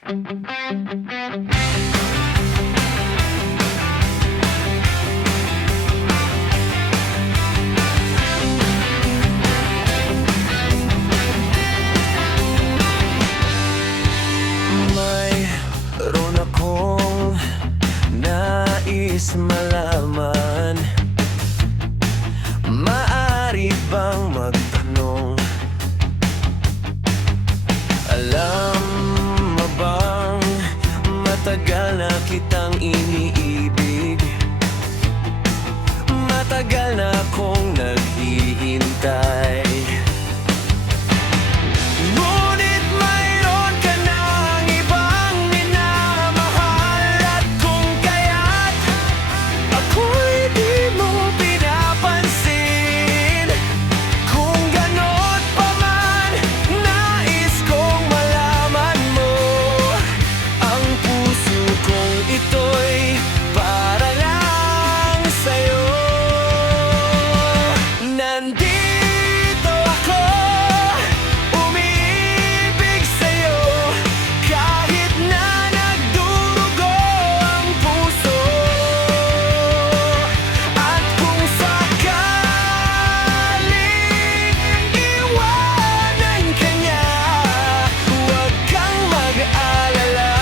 Mayroon akong nais malaman. Maaari bang magtanong? Alam mo bang matagal na kitang iniibig? Matagal na akong naghihintay. Ngunit mayroon ka ng ibang minamahal, at kung kaya't ako'y di mo pinapansin. Kung gano'n pa man, nais kong malaman mo, ang puso kong ito'y para lang sa'yo. Nandito ako, umiibig sa'yo, kahit na nagdurugo ang puso. At kung sakaling iwanan ka niya, huwag kang mag-alala,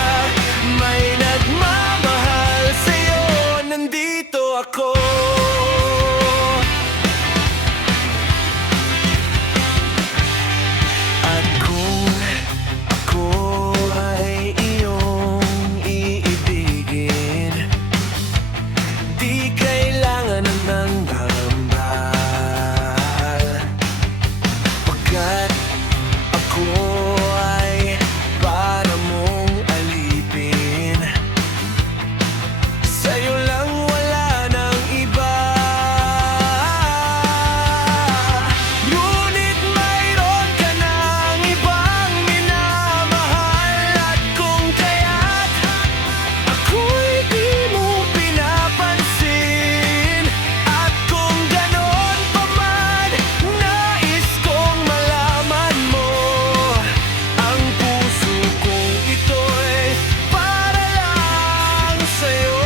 may nagmamahal sa'yo. Nandito ako. At kung ako ay iyong iibigin, di kailangan ng tambal, pagkat ako ay para mong alipin. Sa'yo lang, wala nang iba. Ngunit mayroon ka ng ibang minamahal, at kung kaya't ako'y di mo pinapansin. At kung gano'n pa man, nais kong malaman mo, ang puso kong ito'y para lang sa'yo.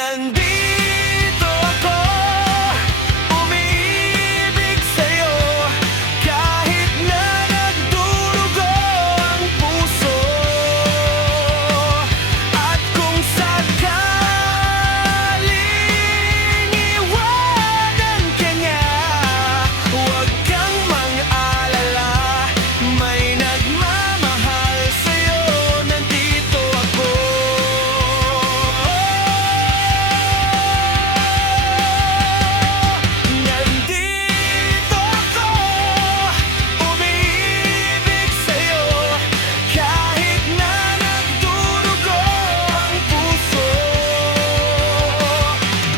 Nandito ako, umiibig sa'yo, kahit na nagdurugo ang puso. At kung sakaling iwanan ka niya, huwag kang mag-alala, may nagmamahal sa'yo. Nandito ako. Nandito ako, umiibig sa'yo, kahit na nagdurugo ang puso.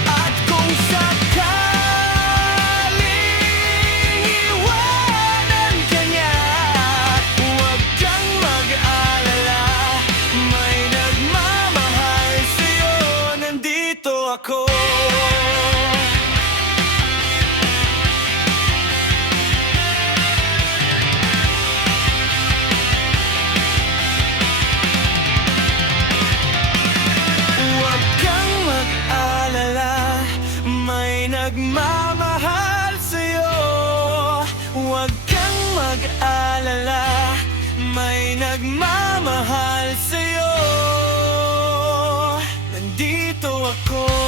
At kung sakaling iwanan ka niya, huwag kang mag-alala, may nagmamahal sa'yo. Nandito ako. Huwag kang mag-alala, may nagmamahal sa'yo. Huwag kang mag-alala, may nagmamahal sa'yo. Nandito ako.